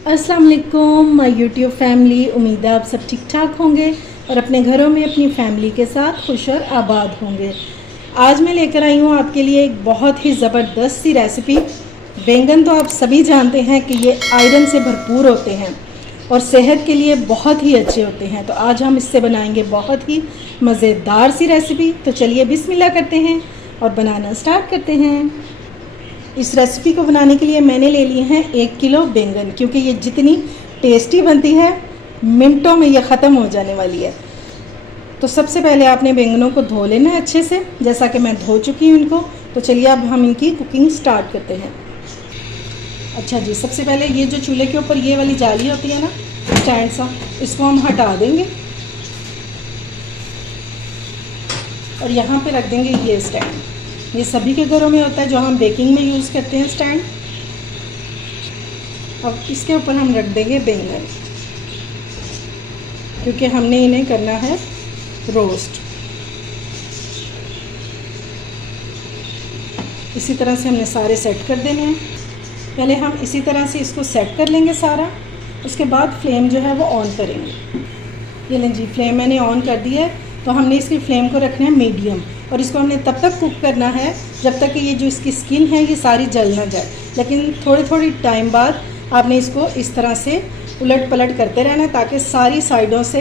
अस्सलाम वालेकुम my YouTube family. उम्मीद है आप सब ठीक ठाक होंगे और अपने घरों में अपनी फैमिली के साथ खुश और आबाद होंगे। आज मैं लेकर आई हूँ आपके लिए एक बहुत ही ज़बरदस्त सी रेसिपी। बैंगन तो आप सभी जानते हैं कि ये आयरन से भरपूर होते हैं और सेहत के लिए बहुत ही अच्छे होते हैं। तो आज हम इससे बनाएंगे बहुत ही मज़ेदार सी रेसिपी। तो चलिए बिस्मिल्लाह करते हैं और बनाना स्टार्ट करते हैं। इस रेसिपी को बनाने के लिए मैंने ले लिए हैं 1 किलो बैंगन, क्योंकि ये जितनी टेस्टी बनती है मिनटों में ये ख़त्म हो जाने वाली है। तो सबसे पहले आपने बैंगनों को धो लेना है अच्छे से, जैसा कि मैं धो चुकी हूँ इनको। तो चलिए अब हम इनकी कुकिंग स्टार्ट करते हैं। अच्छा जी, सबसे पहले ये जो चूल्हे के ऊपर ये वाली जाली होती है ना, स्टैंड सा, इसको हम हटा देंगे और यहाँ पे रख देंगे ये स्टैंड। ये सभी के घरों में होता है, जो हम बेकिंग में यूज़ करते हैं स्टैंड। अब इसके ऊपर हम रख देंगे बैंगन, क्योंकि हमने इन्हें करना है रोस्ट। इसी तरह से हमने सारे सेट कर देने हैं। पहले हम इसी तरह से इसको सेट कर लेंगे सारा, उसके बाद फ्लेम जो है वो ऑन करेंगे। ये लें जी, फ्लेम मैंने ऑन कर दी है। तो हमने इसकी फ्लेम को रखना है मीडियम, और इसको हमने तब तक कुक करना है जब तक कि ये जो इसकी स्किन है ये सारी जल ना जाए। लेकिन थोड़ी थोड़ी टाइम बाद आपने इसको इस तरह से उलट पलट करते रहना है, ताकि सारी साइडों से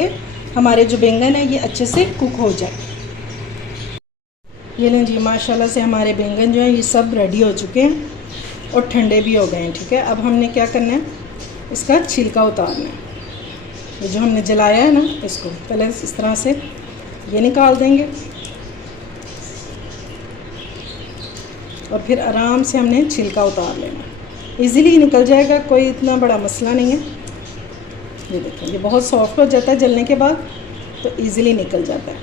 हमारे जो बैंगन है ये अच्छे से कुक हो जाए। ये लें जी, माशाल्लाह से हमारे बैंगन जो है ये सब रेडी हो चुके हैं और ठंडे भी हो गए हैं। ठीक है, अब हमने क्या करना है, इसका छिलका उतारना है। ये जो हमने जलाया है ना, इसको पहले इस तरह से ये निकाल देंगे और फिर आराम से हमने छिलका उतार लेना। इजीली निकल जाएगा, कोई इतना बड़ा मसला नहीं है। ये देखो, ये बहुत सॉफ्ट हो जाता है जलने के बाद, तो इजीली निकल जाता है।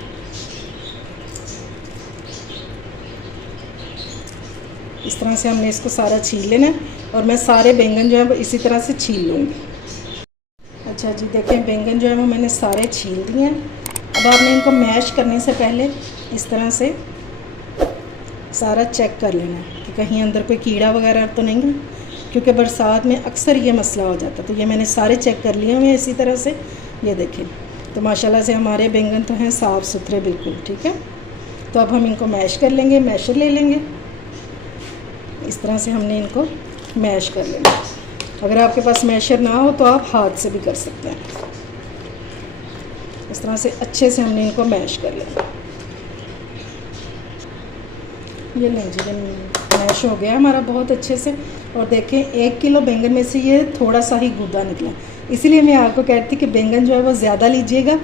इस तरह से हमने इसको सारा छील लेना है, और मैं सारे बैंगन जो है वो इसी तरह से छील लूँगी। अच्छा जी, देखें बैंगन जो है वो मैंने सारे छील दिए हैं। अब आपने इनको मैश करने से पहले इस तरह से सारा चेक कर लेना है कि कहीं अंदर कोई कीड़ा वगैरह तो नहीं है, क्योंकि बरसात में अक्सर ये मसला हो जाता है। तो ये मैंने सारे चेक कर लिए हुए इसी तरह से। ये देखें, तो माशाल्लाह से हमारे बैंगन तो हैं साफ़ सुथरे बिल्कुल। ठीक है, तो अब हम इनको मैश कर लेंगे, मैशर ले लेंगे। इस तरह से हमने इनको मैश कर लेना। अगर आपके पास मैशर ना हो तो आप हाथ से भी कर सकते हैं। इस तरह से अच्छे से हमने इनको मैश कर लेना। ये लें जी, मैश हो गया हमारा बहुत अच्छे से। और देखें, 1 किलो बैंगन में से ये थोड़ा सा ही गूदा निकला। इसीलिए मैं आपको कहती थी कि बैंगन जो है वो ज़्यादा लीजिएगा,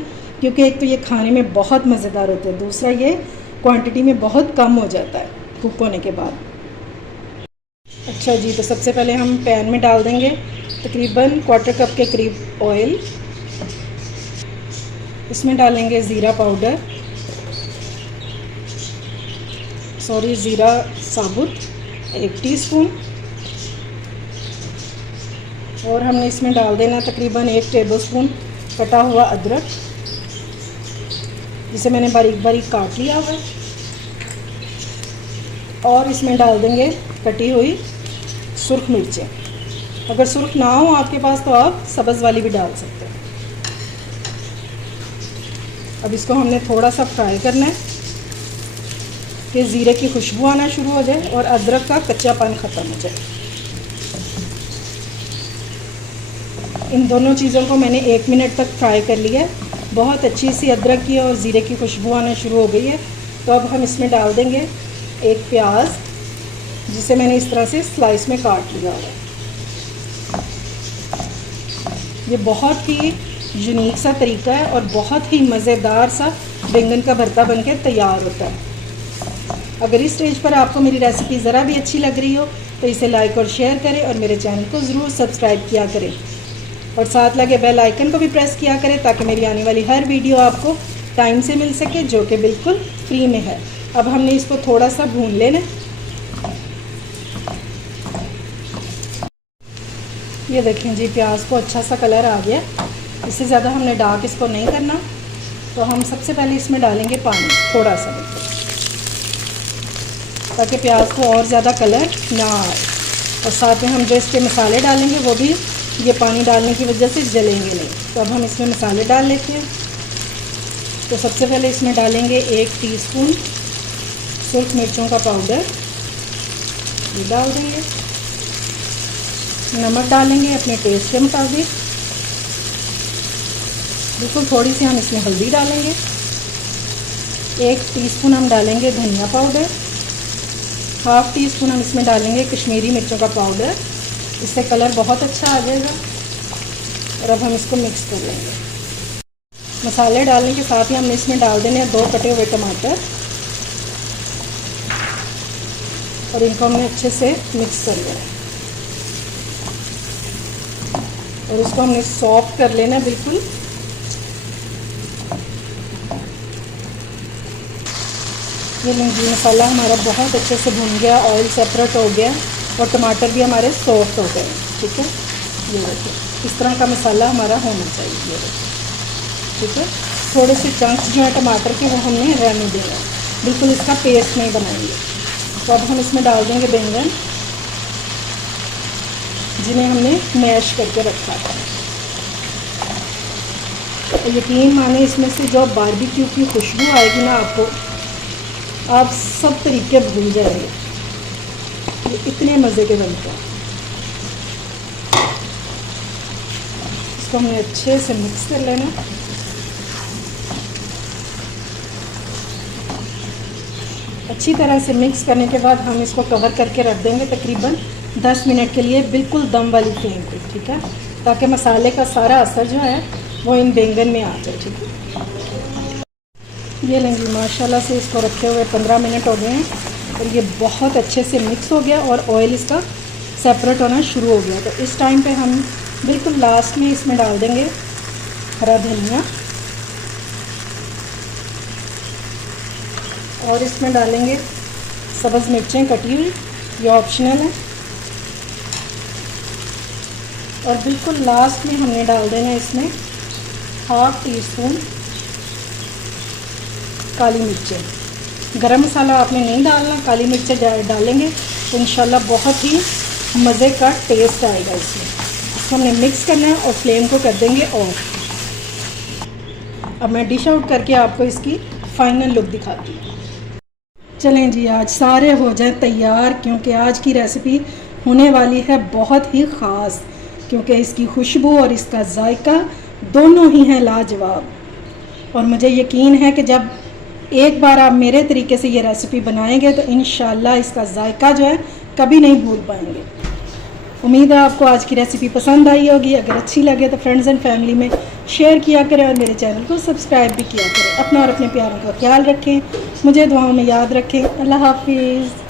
क्योंकि एक तो ये खाने में बहुत मज़ेदार होते हैं, दूसरा ये क्वांटिटी में बहुत कम हो जाता है कुक होने के बाद। अच्छा जी, तो सबसे पहले हम पैन में डाल देंगे तकरीबन 1/4 कप के करीब ऑयल। इसमें डालेंगे ज़ीरा पाउडर, ज़ीरा साबुत 1 टीस्पून। और हमने इसमें डाल देना तकरीबन 1 टेबलस्पून कटा हुआ अदरक, जिसे मैंने बारीक बारीक काट लिया हुआ है। और इसमें डाल देंगे कटी हुई सुर्ख मिर्चें। अगर सुर्ख ना हो आपके पास तो आप सब्ज़ वाली भी डाल सकते हैं। अब इसको हमने थोड़ा सा फ्राई करना है कि ज़ीरे की खुशबू आना शुरू हो जाए और अदरक का कच्चापन ख़त्म हो जाए। इन दोनों चीज़ों को मैंने 1 मिनट तक फ्राई कर लिया है। बहुत अच्छी सी अदरक की और ज़ीरे की खुशबू आना शुरू हो गई है। तो अब हम इसमें डाल देंगे 1 प्याज, जिसे मैंने इस तरह से स्लाइस में काट लिया है। ये बहुत ही यूनिक सा तरीका है और बहुत ही मज़ेदार सा बैंगन का भरता बनके तैयार होता है। अगर इस स्टेज पर आपको मेरी रेसिपी ज़रा भी अच्छी लग रही हो तो इसे लाइक और शेयर करें, और मेरे चैनल को ज़रूर सब्सक्राइब किया करें, और साथ लगे बेल आइकन को भी प्रेस किया करें, ताकि मेरी आने वाली हर वीडियो आपको टाइम से मिल सके, जो कि बिल्कुल फ्री में है। अब हमने इसको थोड़ा सा भून लेना। ये देखें जी, प्याज को अच्छा सा कलर आ गया। इससे ज़्यादा हमने डार्क इसको नहीं करना। तो हम सबसे पहले इसमें डालेंगे पानी थोड़ा सा, ताकि प्याज को और ज़्यादा कलर ना आए। और साथ में हम जो इसके मसाले डालेंगे वो भी ये पानी डालने की वजह से जलेंगे नहीं। तो अब हम इसमें मसाले डाल लेते हैं। तो सबसे पहले इसमें डालेंगे 1 टीस्पून सुर्ख मिर्चों का पाउडर, ये डाल देंगे। नमक डालेंगे अपने टेस्ट के मुताबिक। बिल्कुल थोड़ी सी हम इसमें हल्दी डालेंगे। 1 टीस्पून हम डालेंगे धनिया पाउडर। हाफ़ टी स्पून हम इसमें डालेंगे कश्मीरी मिर्चों का पाउडर, इससे कलर बहुत अच्छा आ जाएगा। और अब हम इसको मिक्स कर लेंगे। मसाले डालने के साथ ही हमने इसमें डाल देने हैं 2 कटे हुए टमाटर और इनको हमने अच्छे से मिक्स कर लेना है और इसको हमने सॉफ्ट कर लेना है बिल्कुल। ये लीजिए मसाला हमारा बहुत अच्छे से भुन गया, ऑयल सेपरेट हो गया और टमाटर भी हमारे सॉफ्ट हो गए। ठीक है, ये देखिए इस तरह का मसाला हमारा होना चाहिए। ये देखिए, ठीक है। थोड़े से चंक्स जो है टमाटर के वो हमने रहने देना, बिल्कुल इसका पेस्ट नहीं बनाएंगे। तो अब हम इसमें डाल देंगे बैंगन जिन्हें हमने मैश करके रखा था। तो यकीन माने इसमें से जो बारबेक्यू की खुशबू आएगी ना, आपको आप सब तरीके भूल जाएंगे। ये इतने मज़े के बनते हैं। इसको हमने अच्छे से मिक्स कर लेना। अच्छी तरह से मिक्स करने के बाद हम इसको कवर करके रख देंगे तकरीबन 10 मिनट के लिए, बिल्कुल दम वाली फ्लेम पे। ठीक है, ताकि मसाले का सारा असर जो है वो इन बैंगन में आ जाए। ठीक है, ये लेंगे माशाल्लाह से इसको रखे हुए 15 मिनट हो गए हैं और ये बहुत अच्छे से मिक्स हो गया और ऑयल इसका सेपरेट होना शुरू हो गया। तो इस टाइम पे हम बिल्कुल लास्ट में इसमें डाल देंगे हरा धनिया और इसमें डालेंगे सब्ज़ मिर्चें कटी हुई, ये ऑप्शनल है। और बिल्कुल लास्ट में हमने डाल देना इसमें हाफ़ टी स्पून काली मिर्चें। गरम मसाला आपने नहीं डालना, काली मिर्चें डालेंगे तो इंशाल्लाह बहुत ही मज़े का टेस्ट आएगा इसमें। इसको हमने मिक्स करना है और फ्लेम को कर देंगे ऑफ। अब मैं डिश आउट करके आपको इसकी फ़ाइनल लुक दिखाती हूँ। चलें जी, आज सारे हो जाए तैयार, क्योंकि आज की रेसिपी होने वाली है बहुत ही ख़ास, क्योंकि इसकी खुशबू और इसका जायका दोनों ही हैं लाजवाब। और मुझे यकीन है कि जब एक बार आप मेरे तरीके से ये रेसिपी बनाएंगे तो इंशाल्लाह इसका जायका जो है कभी नहीं भूल पाएंगे। उम्मीद है आपको आज की रेसिपी पसंद आई होगी। अगर अच्छी लगे तो फ्रेंड्स एंड फैमिली में शेयर किया करें और मेरे चैनल को सब्सक्राइब भी किया करें। अपना और अपने प्यारों का ख्याल रखें, मुझे दुआओं में याद रखें। अल्लाह हाफिज़।